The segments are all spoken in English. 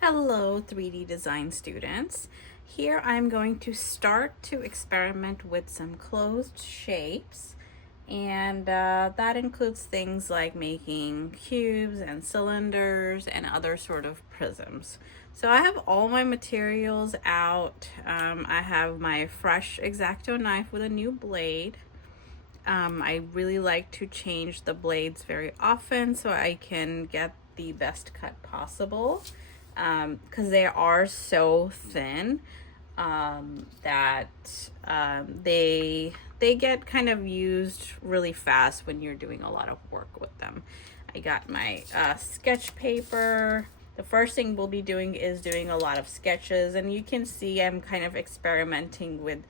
Hello 3D design students. Here I'm going to start to experiment with some closed shapes, and that includes things like making cubes and cylinders and other sort of prisms. So I have all my materials out. I have my fresh X-Acto knife with a new blade. I really like to change the blades very often so I can get the best cut possible, because they are so thin that they get kind of used really fast when you're doing a lot of work with them. I got my sketch paper. The first thing we'll be doing is doing a lot of sketches, and you can see I'm kind of experimenting with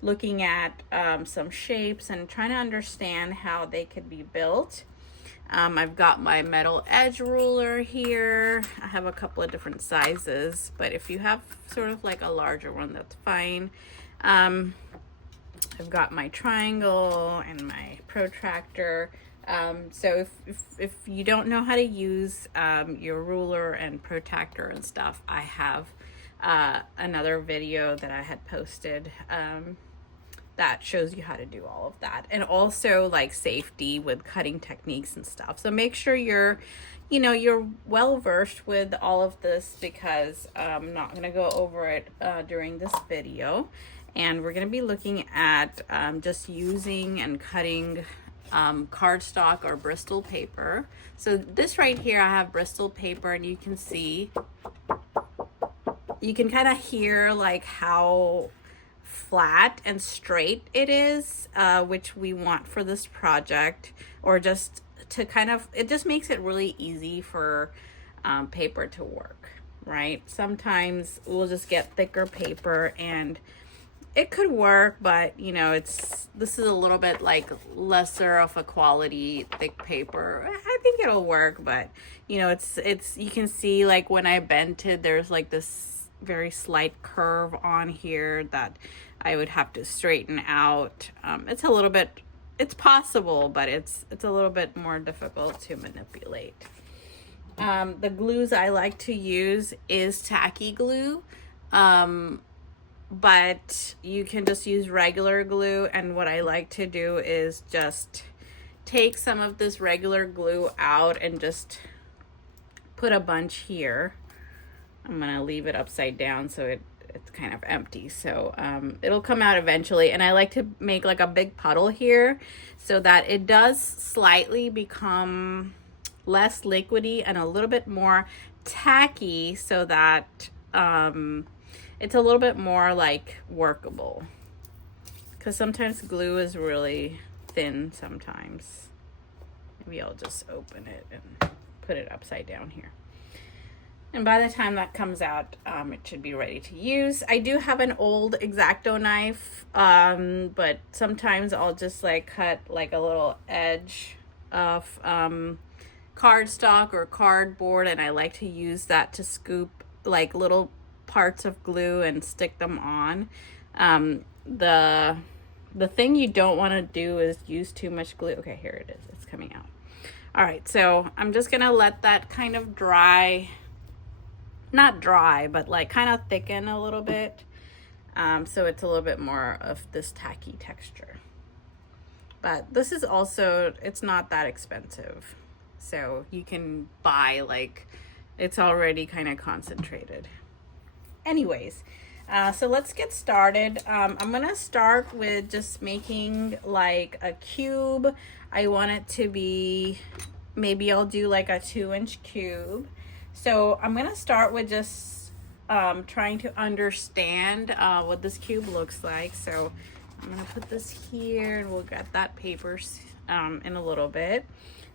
looking at some shapes and trying to understand how they could be built. I've got my metal edge ruler here. I have a couple of different sizes, but if you have sort of like a larger one, that's fine. I've got my triangle and my protractor. So if you don't know how to use your ruler and protractor and stuff, I have another video that I had posted that shows you how to do all of that, and also like safety with cutting techniques and stuff. So make sure you're well versed with all of this, because I'm not going to go over it during this video, and we're going to be looking at just using and cutting cardstock or Bristol paper. So this right here, I have Bristol paper, and you can kind of hear like how flat and straight it is, which we want for this project, or just to kind of, it just makes it really easy for paper to work, right? Sometimes we'll just get thicker paper and it could work, but this is a little bit like lesser of a quality thick paper. I think it'll work, but it's you can see like when I bent it, there's like this very slight curve on here that I would have to straighten out. It's possible, but it's a little bit more difficult to manipulate. The glues I like to use is tacky glue, but you can just use regular glue. And what I like to do is just take some of this regular glue out and just put a bunch here. I'm gonna leave it upside down so it's kind of empty, so it'll come out eventually. And I like to make like a big puddle here so that it does slightly become less liquidy and a little bit more tacky, so that it's a little bit more like workable, because sometimes glue is really thin sometimes. Maybe I'll just open it and put it upside down here. And by the time that comes out, it should be ready to use. I do have an old X-Acto knife, but sometimes I'll just like cut like a little edge of cardstock or cardboard, and I like to use that to scoop like little parts of glue and stick them on. The thing you don't want to do is use too much glue. Okay, here it is. It's coming out. All right, so I'm just gonna let that kind of dry. Not dry, but like kind of thicken a little bit, so it's a little bit more of this tacky texture. But this is also, it's not that expensive, so you can buy like it's already kind of concentrated. Anyways, so let's get started. I'm gonna start with just making like a cube. I want it to be, maybe I'll do like a 2-inch cube. So I'm going to start with just trying to understand what this cube looks like. So I'm going to put this here, and we'll get that paper in a little bit.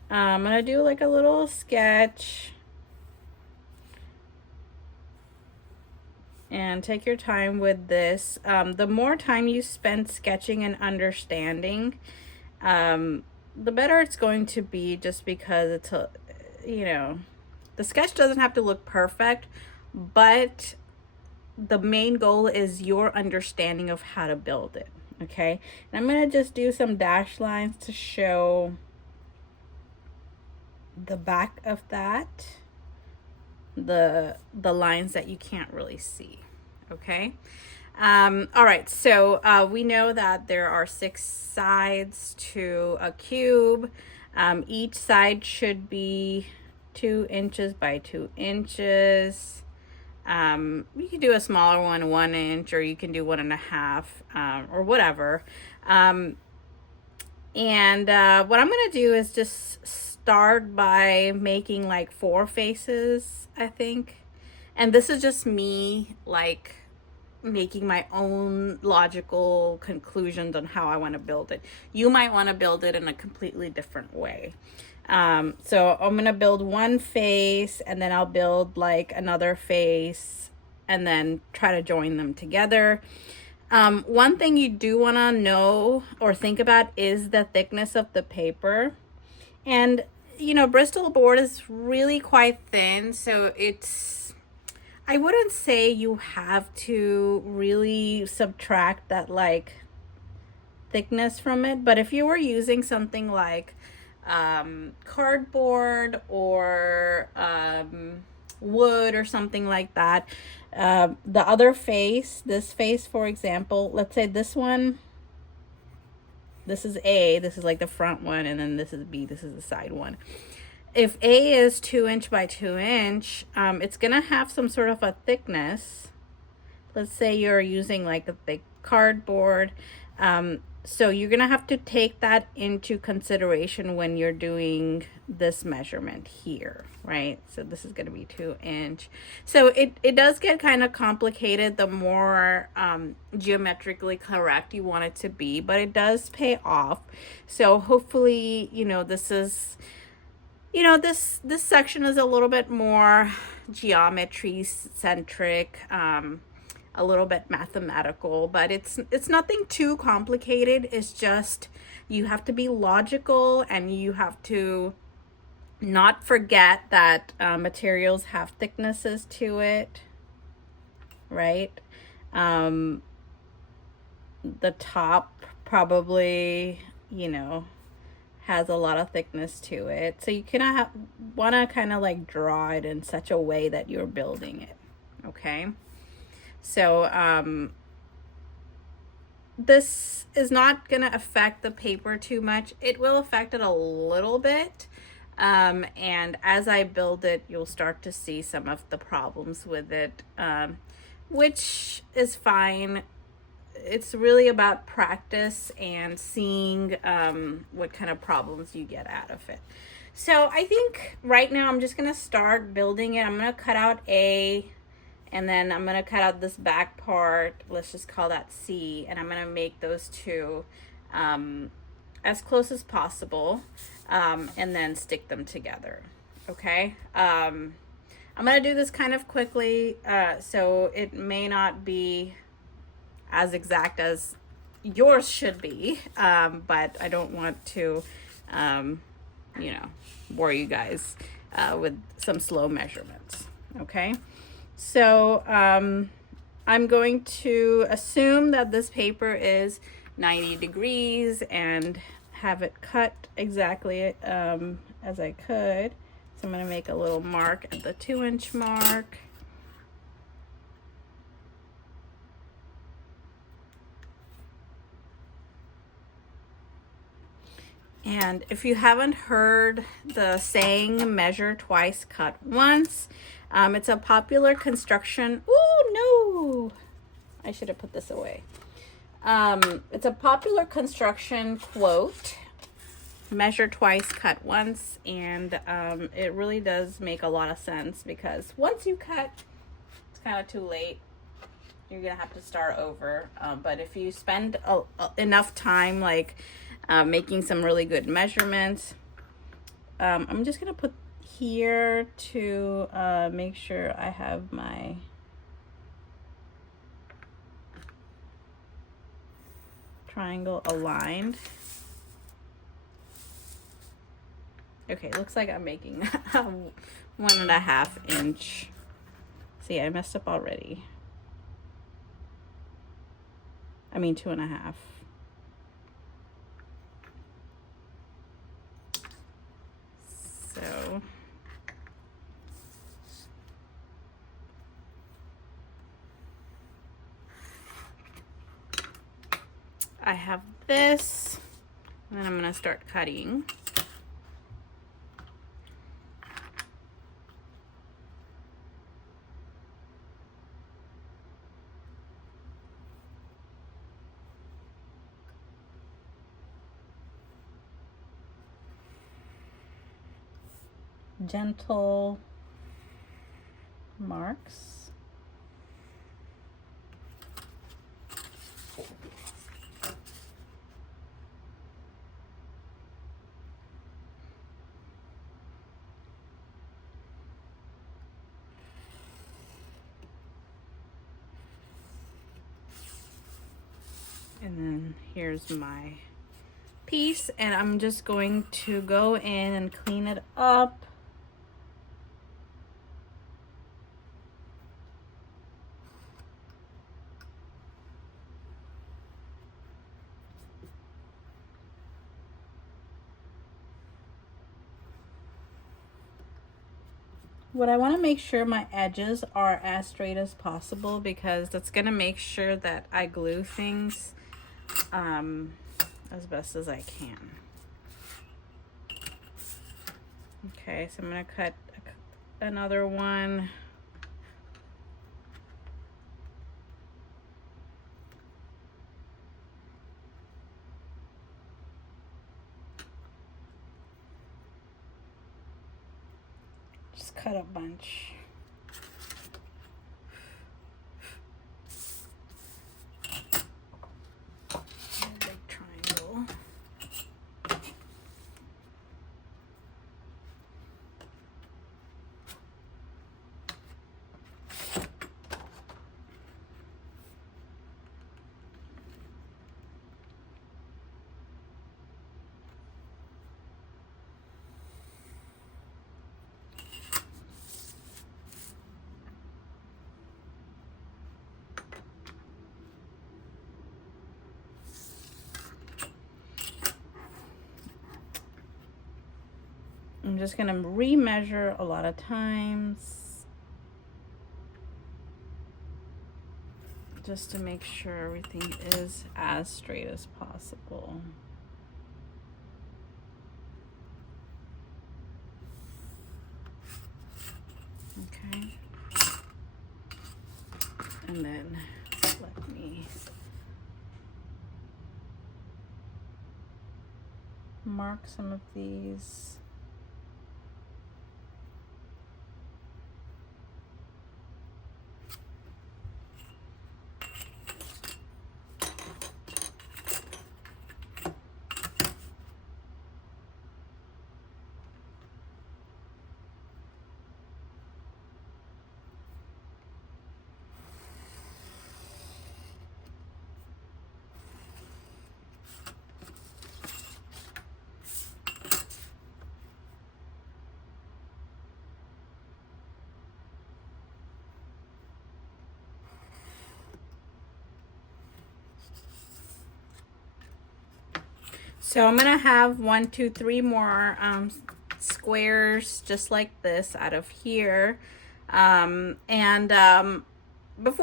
I'm going to do like a little sketch. And take your time with this. The more time you spend sketching and understanding, the better it's going to be, just because it's the sketch doesn't have to look perfect, but the main goal is your understanding of how to build it, okay? And I'm going to just do some dashed lines to show the back of that. the lines that you can't really see. Okay. All right, so we know that there are 6 sides to a cube. Each side should be 2 inches by 2 inches. You can do a smaller one, 1 inch, or you can do 1.5, or whatever. What I'm gonna do is just start by making like 4 faces, I think. And this is just me like making my own logical conclusions on how I want to build it. You might want to build it in a completely different way. So I'm gonna build one face, and then I'll build like another face, and then try to join them together. One thing you do want to know or think about is the thickness of the paper. And, you know, Bristol board is really quite thin, so I wouldn't say you have to really subtract that like thickness from it. But if you were using something like cardboard or wood or something like that, the other face, this face for example, let's say this one, this is A, this is like the front one, and then this is B, this is the side one. If A is 2 inch by 2 inch, it's gonna have some sort of a thickness. Let's say you're using like a thick cardboard. So you're gonna have to take that into consideration when you're doing this measurement here, right? So this is gonna be 2 inch. So it does get kind of complicated the more geometrically correct you want it to be, but it does pay off. So hopefully, you know, this section is a little bit more geometry centric, a little bit mathematical, but it's nothing too complicated. It's just you have to be logical, and you have to not forget that materials have thicknesses to it, right? The top probably, you know, has a lot of thickness to it. So you want to kind of like draw it in such a way that you're building it, okay? So this is not going to affect the paper too much. It will affect it a little bit. And as I build it, you'll start to see some of the problems with it, which is fine. It's really about practice and seeing what kind of problems you get out of it. So I think right now I'm just going to start building it. I'm going to cut out A, and then I'm going to cut out this back part. Let's just call that C. And I'm going to make those two as close as possible, and then stick them together. Okay. I'm going to do this kind of quickly, so it may not be as exact as yours should be, but I don't want to, you know, bore you guys with some slow measurements. Okay. So I'm going to assume that this paper is 90 degrees and have it cut exactly as I could. So I'm going to make a little mark at the 2 inch mark. And if you haven't heard the saying, measure twice, cut once, it's a popular construction. Oh, no, I should have put this away. It's a popular construction quote, measure twice, cut once. And it really does make a lot of sense, because once you cut, it's kind of too late. You're going to have to start over. But if you spend enough time, like, making some really good measurements. I'm just gonna put here to make sure I have my triangle aligned. Okay, looks like I'm making 1.5 inch. See, I messed up already. I mean 2.5. So I have this, and then I'm gonna start cutting. Gentle marks. And then here's my piece, and I'm just going to go in and clean it up. What I want to make sure my edges are as straight as possible, because that's going to make sure that I glue things as best as I can. Okay, so I'm going to cut another one. Just cut a bunch. Big triangle. I'm just gonna remeasure a lot of times just to make sure everything is as straight as possible. Okay. And then let me mark some of these. So I'm gonna have 1, 2, 3 more squares just like this out of here. Before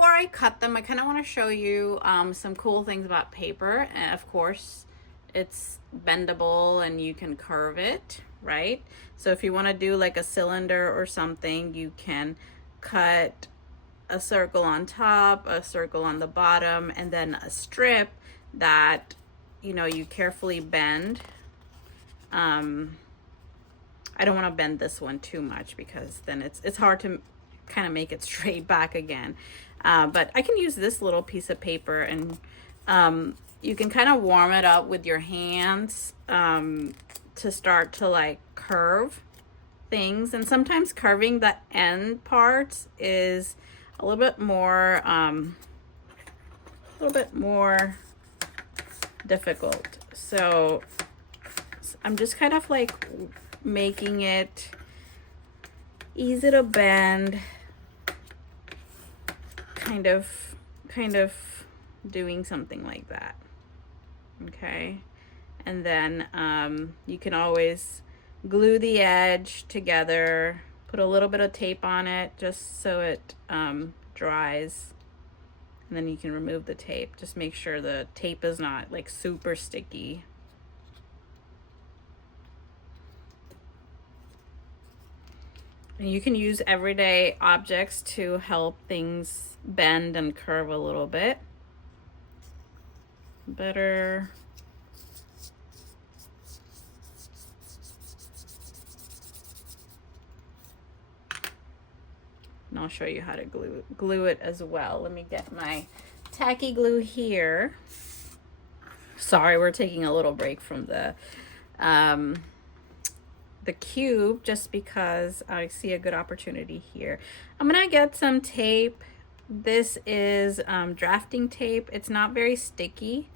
I cut them, I kind of want to show you some cool things about paper. And of course, it's bendable and you can curve it, right? So if you want to do like a cylinder or something, you can cut a circle on top, a circle on the bottom, and then a strip that you carefully bend. I don't want to bend this one too much because then it's hard to kind of make it straight back again. But I can use this little piece of paper, and you can kind of warm it up with your hands to start to like curve things. And sometimes curving the end parts is a little bit more difficult. So I'm just kind of like making it easy to bend, kind of doing something like that. Okay, and then you can always glue the edge together, put a little bit of tape on it just so it dries, And then you can remove the tape. Just make sure the tape is not like super sticky. And you can use everyday objects to help things bend and curve a little bit better. And I'll show you how to glue it as well. Let me get my tacky glue here. Sorry, we're taking a little break from the cube just because I see a good opportunity here. I'm gonna get some tape. This is drafting tape. It's not very sticky,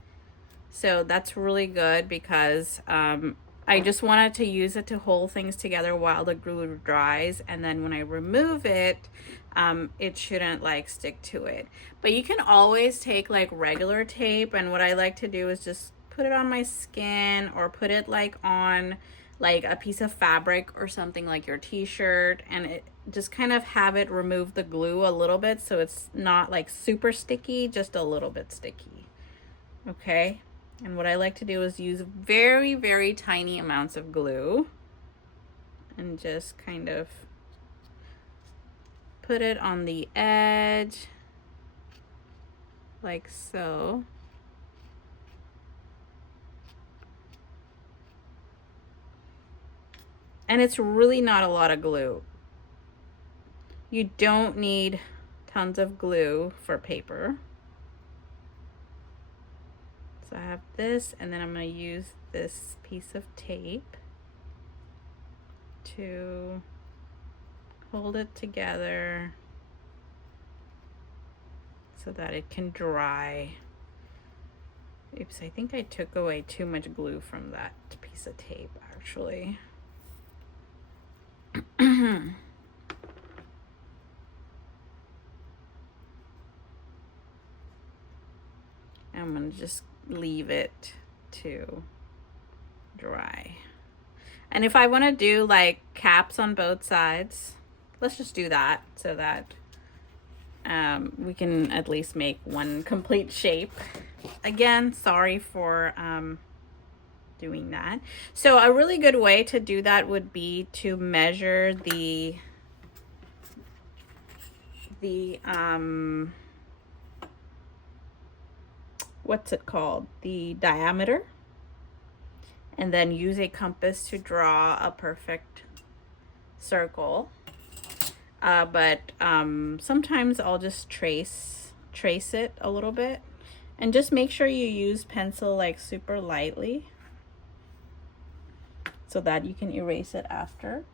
so that's really good because I just wanted to use it to hold things together while the glue dries, and then when I remove it, it shouldn't like stick to it. But you can always take like regular tape, and what I like to do is just put it on my skin or put it like on like a piece of fabric or something like your t-shirt, and it just kind of have it remove the glue a little bit so it's not like super sticky, just a little bit sticky. Okay. And what I like to do is use very, very tiny amounts of glue and just kind of put it on the edge like so. And it's really not a lot of glue. You don't need tons of glue for paper. So I have this, and then I'm going to use this piece of tape to hold it together so that it can dry. Oops, I think I took away too much glue from that piece of tape, actually. I'm going to just leave it to dry. And if I want to do like caps on both sides, let's just do that so that we can at least make one complete shape. Again, sorry for doing that. So a really good way to do that would be to measure the what's it called? The diameter. And then use a compass to draw a perfect circle. But sometimes I'll just trace it a little bit, and just make sure you use pencil like super lightly so that you can erase it after.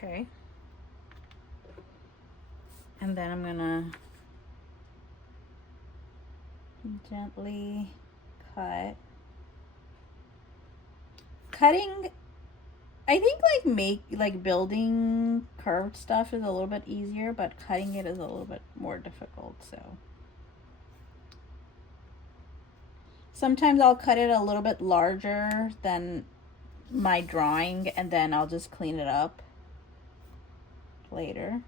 Okay. And then I'm gonna gently cut. Cutting, I think like building curved stuff is a little bit easier, but cutting it is a little bit more difficult. So sometimes I'll cut it a little bit larger than my drawing, and then I'll just clean it up later.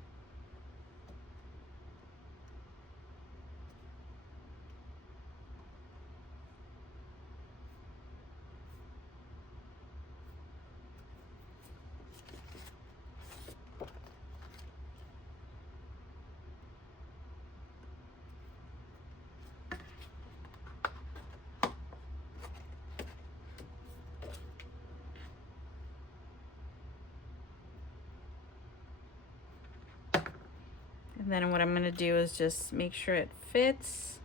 And then what I'm going to do is just make sure it fits.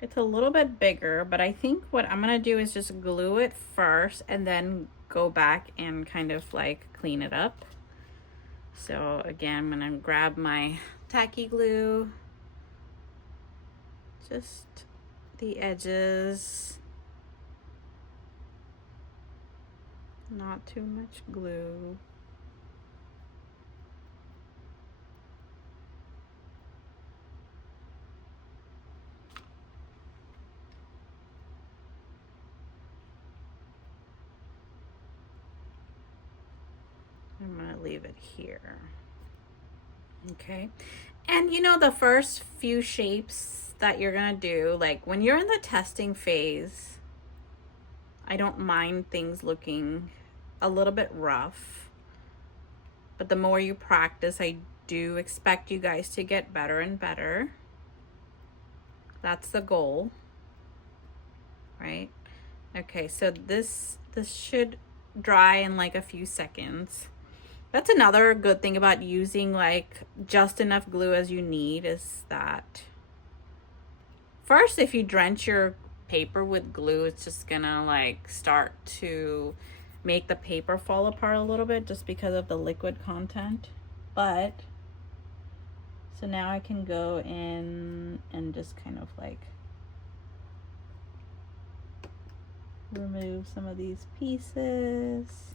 It's a little bit bigger, but I think what I'm going to do is just glue it first and then go back and kind of like clean it up. So again, I'm going to grab my tacky glue, just the edges. Not too much glue. I'm gonna leave it here. Okay. And you know, the first few shapes that you're gonna do, like when you're in the testing phase, I don't mind things looking a little bit rough. But the more you practice, I do expect you guys to get better and better. That's the goal, right? Okay, so this should dry in like a few seconds. That's another good thing about using like just enough glue as you need, is that first, if you drench your paper with glue, it's just gonna like start to make the paper fall apart a little bit just because of the liquid content. But so now I can go in and just kind of like remove some of these pieces.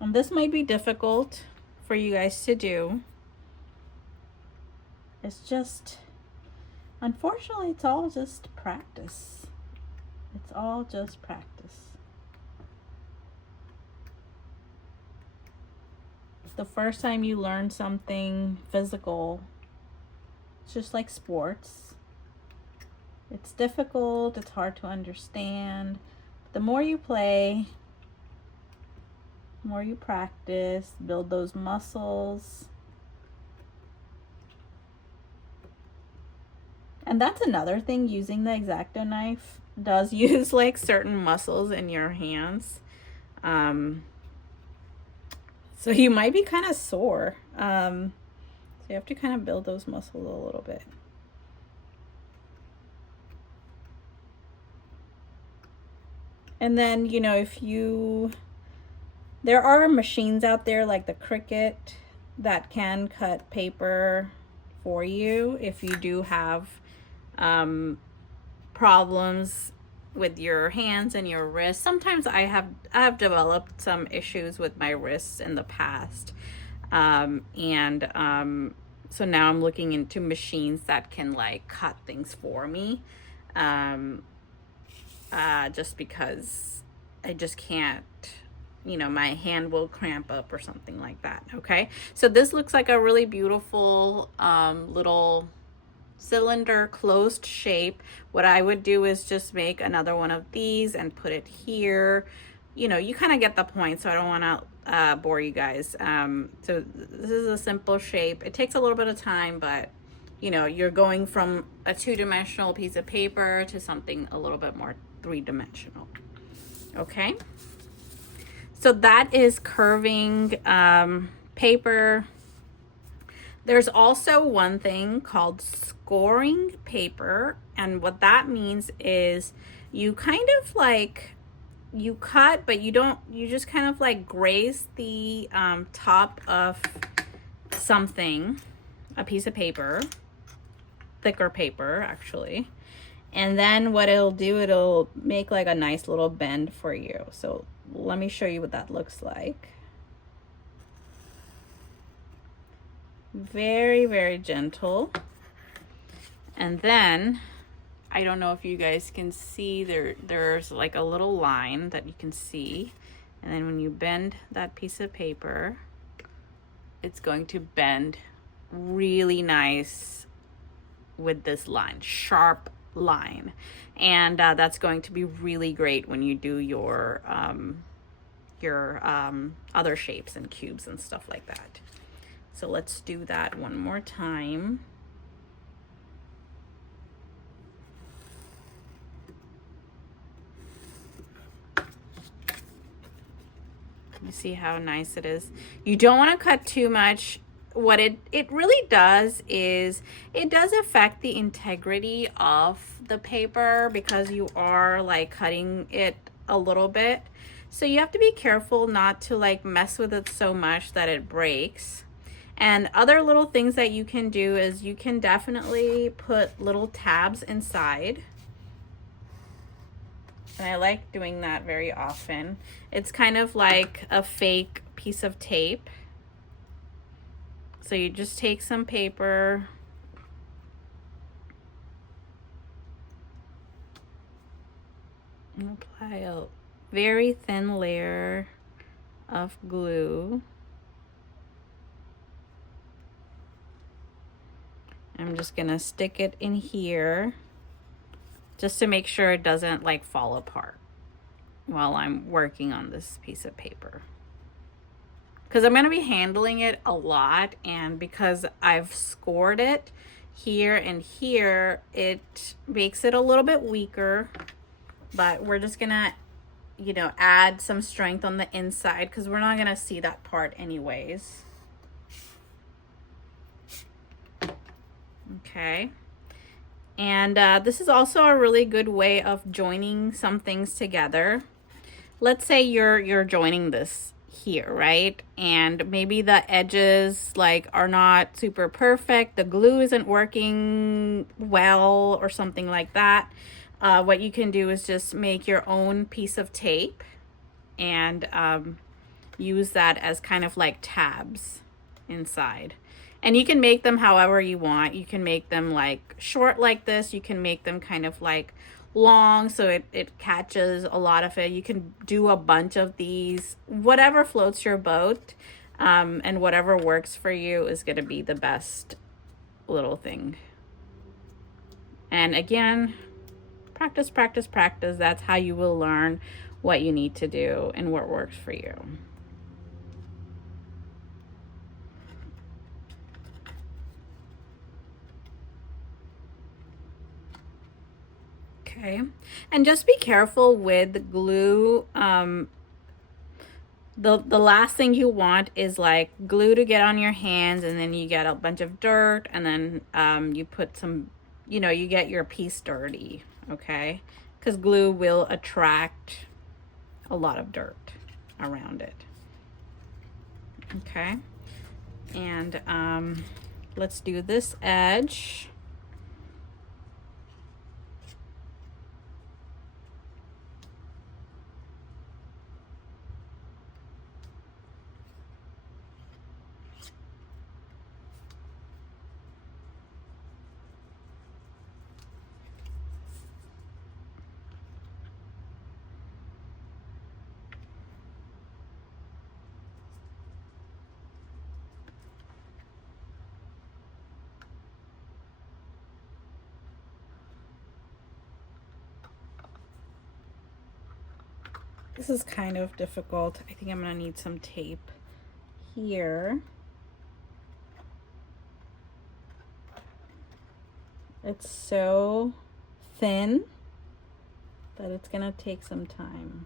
And this might be difficult for you guys to do. It's just, unfortunately, it's all just practice. It's all just practice. The first time you learn something physical, it's just like sports. It's difficult, it's hard to understand. The more you play, the more you practice, build those muscles. And that's another thing, using the X-Acto knife does use like certain muscles in your hands. So you might be kind of sore. So you have to kind of build those muscles a little bit. And then, you know, there are machines out there like the Cricut that can cut paper for you if you do have problems with your hands and your wrists. Sometimes I have developed some issues with my wrists in the past. So now I'm looking into machines that can like cut things for me. Just because I just can't, you know, my hand will cramp up or something like that. Okay, so this looks like a really beautiful little cylinder closed shape. What I would do is just make another one of these and put it here. You know, you kind of get the point, so I don't want to bore you guys. So this is a simple shape. It takes a little bit of time, but you know, you're going from a two-dimensional piece of paper to something a little bit more three-dimensional. Okay, so that is curving paper. There's also one thing called scoring paper, and what that means is you kind of like, you cut, but you just kind of like graze the top of something, a piece of paper, thicker paper actually, and then what it'll do, it'll make like a nice little bend for you. So let me show you what that looks like. Very, very gentle. And then I don't know if you guys can see, there's like a little line that you can see, and then when you bend that piece of paper, it's going to bend really nice with this line, sharp line. And that's going to be really great when you do your other shapes and cubes and stuff like that. So let's do that one more time. You see how nice it is? You don't want to cut too much. What it really does is it does affect the integrity of the paper because you are like cutting it a little bit. So you have to be careful not to like mess with it so much that it breaks. And other little things that you can do is you can definitely put little tabs inside. And I like doing that very often. It's kind of like a fake piece of tape. So you just take some paper, and apply a very thin layer of glue. I'm just gonna stick it in here just to make sure it doesn't like fall apart while I'm working on this piece of paper. Because I'm going to be handling it a lot, and because I've scored it here and here, it makes it a little bit weaker, but we're just going to, you know, add some strength on the inside because we're not going to see that part anyways. Okay. And this is also a really good way of joining some things together. Let's say you're joining this here, right? And maybe the edges like are not super perfect, the glue isn't working well or something like that. What you can do is just make your own piece of tape and use that as kind of like tabs inside. And you can make them however you want. You can make them like short like this. You can make them kind of like long so it catches a lot of it. You can do a bunch of these. Whatever floats your boat and whatever works for you is going to be the best little thing. And again, practice, practice, practice. That's how you will learn what you need to do and what works for you. Okay, and just be careful with glue. The last thing you want is like glue to get on your hands and then you get a bunch of dirt and then you put some, you know, you get your piece dirty, okay? Because glue will attract a lot of dirt around it. Okay, and let's do this edge. This is kind of difficult. I think I'm gonna need some tape here. It's so thin that it's gonna take some time.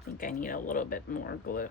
I think I need a little bit more glue.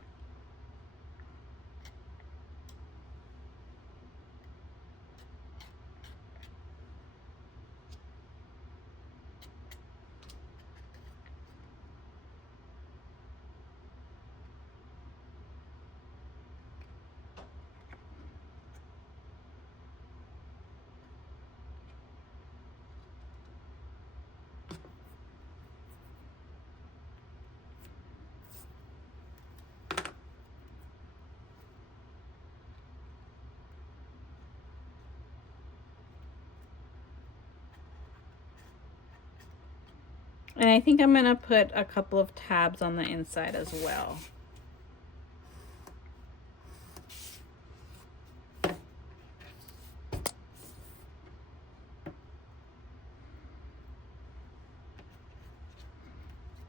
And I think I'm gonna put a couple of tabs on the inside as well.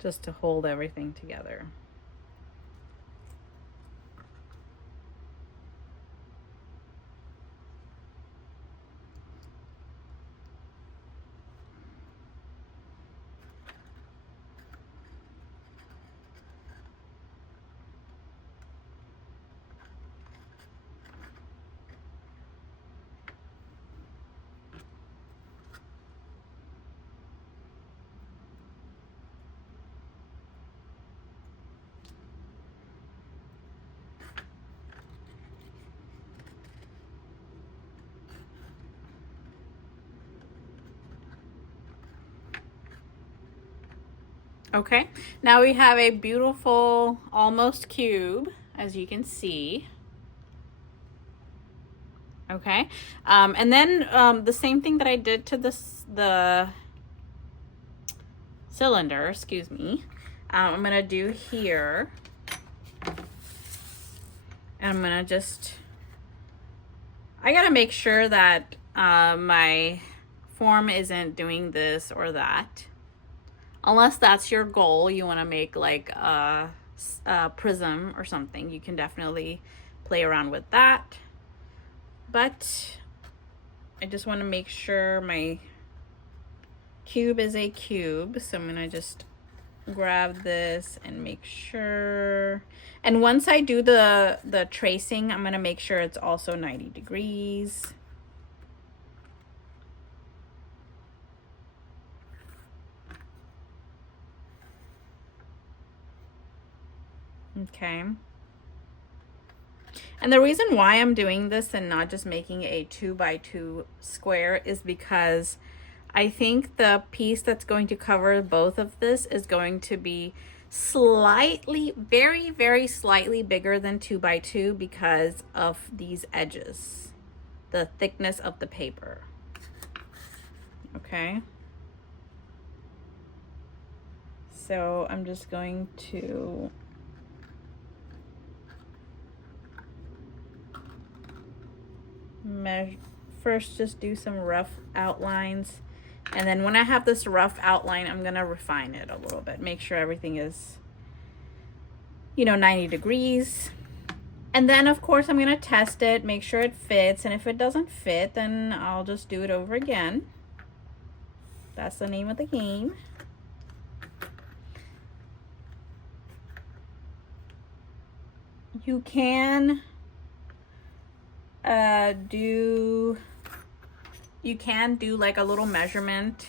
Just to hold everything together. Okay, now we have a beautiful almost cube, as you can see. Okay, and then the same thing that I did to the cylinder, excuse me. I'm gonna do here, and I'm gonna just, I gotta make sure that my form isn't doing this or that. Unless that's your goal, you wanna make like a prism or something, you can definitely play around with that. But I just wanna make sure my cube is a cube, so I'm gonna just grab this and make sure. And once I do the tracing, I'm gonna make sure it's also 90 degrees. Okay. And the reason why I'm doing this and not just making a 2x2 square is because I think the piece that's going to cover both of this is going to be slightly, very, very slightly bigger than 2x2 because of these edges, the thickness of the paper. Okay. So I'm just going to first just do some rough outlines, and then when I have this rough outline, I'm gonna refine it a little bit, make sure everything is, you know, 90 degrees. And then of course I'm gonna test it, make sure it fits, and if it doesn't fit, then I'll just do it over again. That's the name of the game. You can do like a little measurement.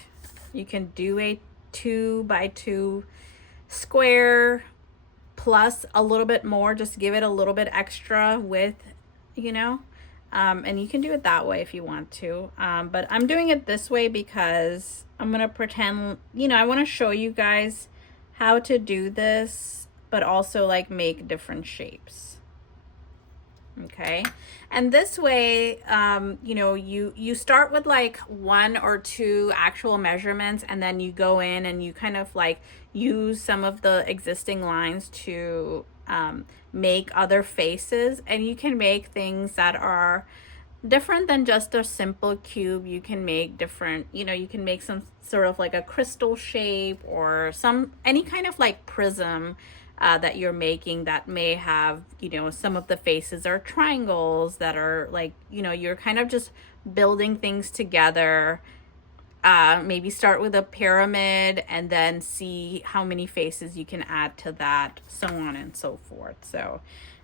You can do a 2x2 square plus a little bit more, just give it a little bit extra width, you know, and you can do it that way if you want to, but I'm doing it this way because I'm gonna pretend, you know, I want to show you guys how to do this, but also like make different shapes. Okay, and this way, you know, you start with like 1 or 2 actual measurements, and then you go in and you kind of like use some of the existing lines to make other faces, and you can make things that are different than just a simple cube. You can make different, you know, you can make some sort of like a crystal shape or any kind of like prism that you're making that may have, you know, some of the faces are triangles that are like, you know, you're kind of just building things together. Maybe start with a pyramid and then see how many faces you can add to that, so on and so forth. So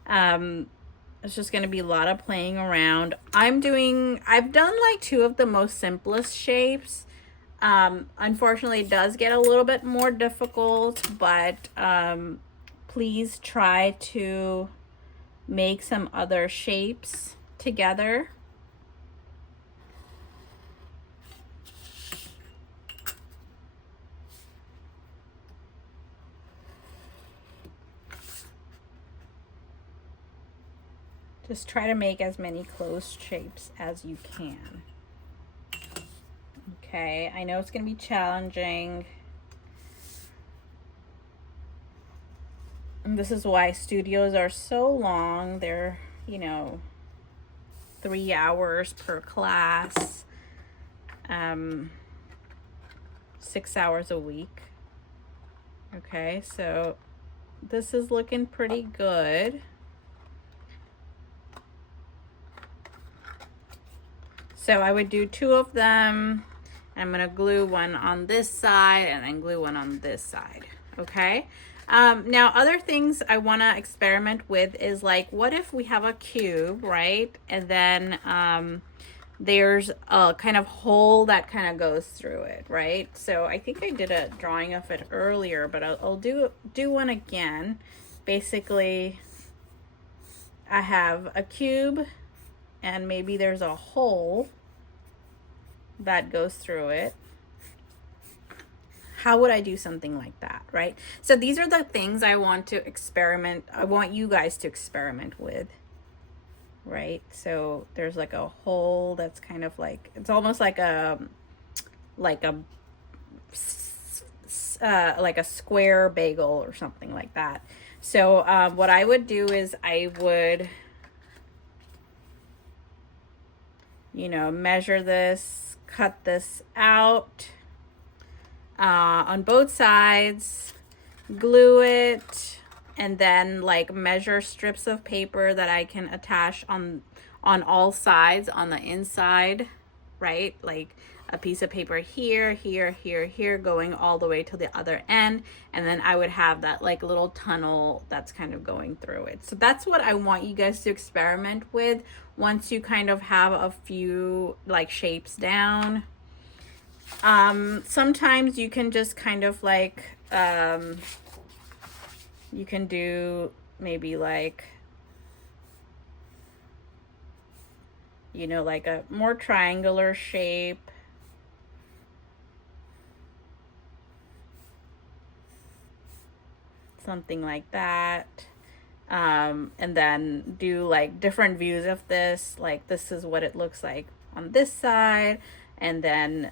it's just going to be a lot of playing around. I've done like 2 of the most simplest shapes. Unfortunately, it does get a little bit more difficult, but please try to make some other shapes together. Just try to make as many closed shapes as you can. Okay, I know it's going to be challenging. And this is why studios are so long. They're, you know, 3 hours per class, 6 hours a week. Okay, so this is looking pretty good. So I would do 2 of them. I'm gonna glue one on this side and then glue one on this side, okay? Now, other things I wanna experiment with is like, what if we have a cube, right? And then there's a kind of hole that kind of goes through it, right? So I think I did a drawing of it earlier, but I'll do one again. Basically, I have a cube and maybe there's a hole that goes through it. How would I do something like that, right? So these are the things I want to experiment. I want you guys to experiment with, right? So there's like a hole that's kind of like, it's almost like a like a square bagel or something like that. So what I would do is I would, you know, measure this, cut this out on both sides, glue it, and then like measure strips of paper that I can attach on all sides on the inside, right? Like a piece of paper here, here, here, here, going all the way to the other end. And then I would have that like little tunnel that's kind of going through it. So that's what I want you guys to experiment with once you kind of have a few like shapes down. Sometimes you can just kind of like, you can do maybe like, you know, like a more triangular shape. Something like that. And then do like different views of this. Like this is what it looks like on this side. And then,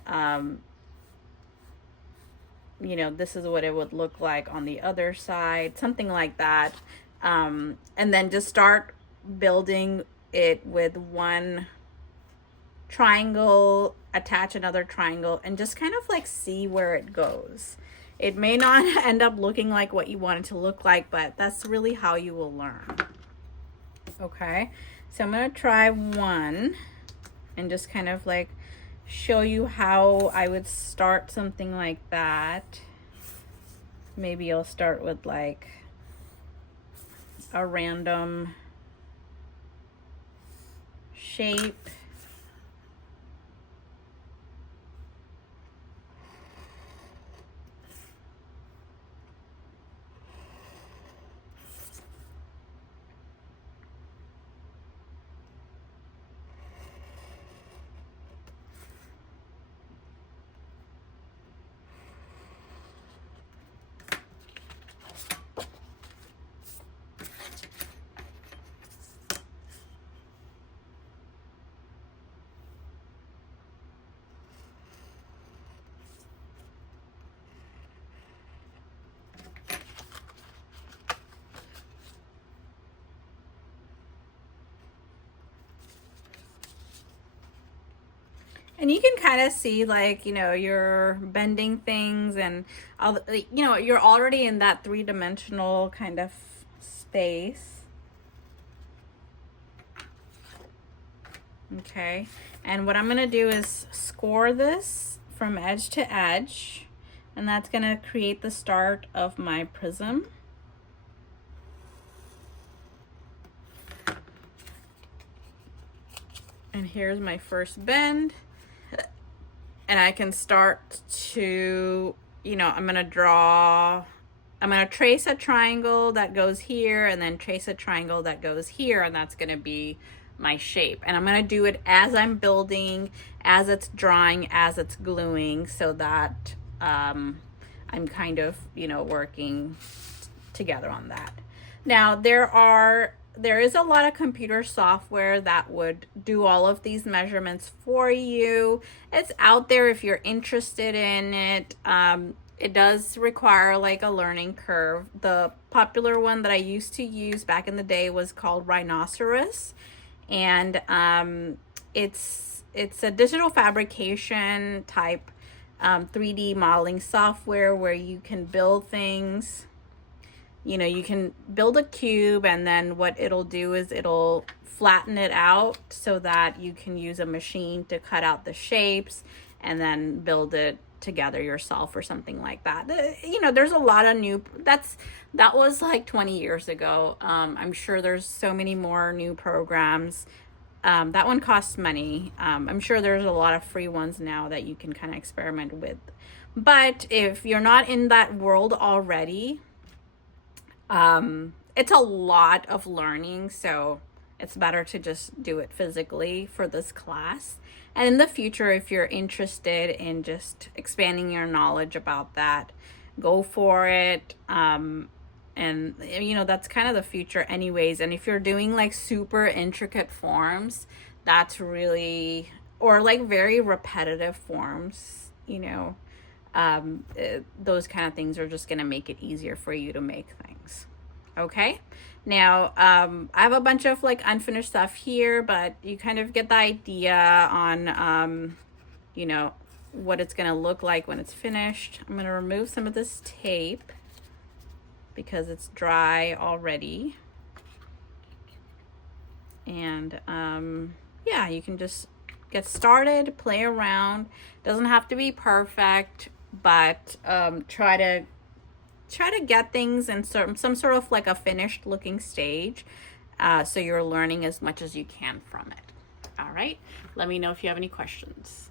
you know, this is what it would look like on the other side. Something like that. And then just start building it with one triangle, attach another triangle, and just kind of like see where it goes. It may not end up looking like what you want it to look like, but that's really how you will learn. Okay, so I'm gonna try one and just kind of like show you how I would start something like that. Maybe I'll start with like a random shape. And you can kind of see like, you know, you're bending things and all, you know, you're already in that three-dimensional kind of space. Okay, and what I'm gonna do is score this from edge to edge, and that's gonna create the start of my prism. And here's my first bend. And I can start to, you know, I'm gonna trace a triangle that goes here and then trace a triangle that goes here, and that's gonna be my shape. And I'm gonna do it as I'm building, as it's drying, as it's gluing, so that I'm kind of, you know, working together on that. Now there is a lot of computer software that would do all of these measurements for you. It's out there if you're interested in it. It does require like a learning curve. The popular one that I used to use back in the day was called Rhinoceros, and it's a digital fabrication type 3D modeling software where you can build things. You know, you can build a cube, and then what it'll do is it'll flatten it out so that you can use a machine to cut out the shapes and then build it together yourself or something like that. You know, there's a lot of new, that was like 20 years ago. I'm sure there's so many more new programs. That one costs money. I'm sure there's a lot of free ones now that you can kind of experiment with. But if you're not in that world already, it's a lot of learning, so it's better to just do it physically for this class. And in the future, if you're interested in just expanding your knowledge about that, go for it. And you know, that's kind of the future anyways. And if you're doing like super intricate forms, that's really, or like very repetitive forms, you know, those kind of things are just going to make it easier for you to make things. Okay, now I have a bunch of like unfinished stuff here, but you kind of get the idea on you know, what it's going to look like when it's finished. I'm going to remove some of this tape because it's dry already. And yeah, you can just get started, play around. Doesn't have to be perfect, but try to get things in some sort of like a finished looking stage, so you're learning as much as you can from it. All right, let me know if you have any questions.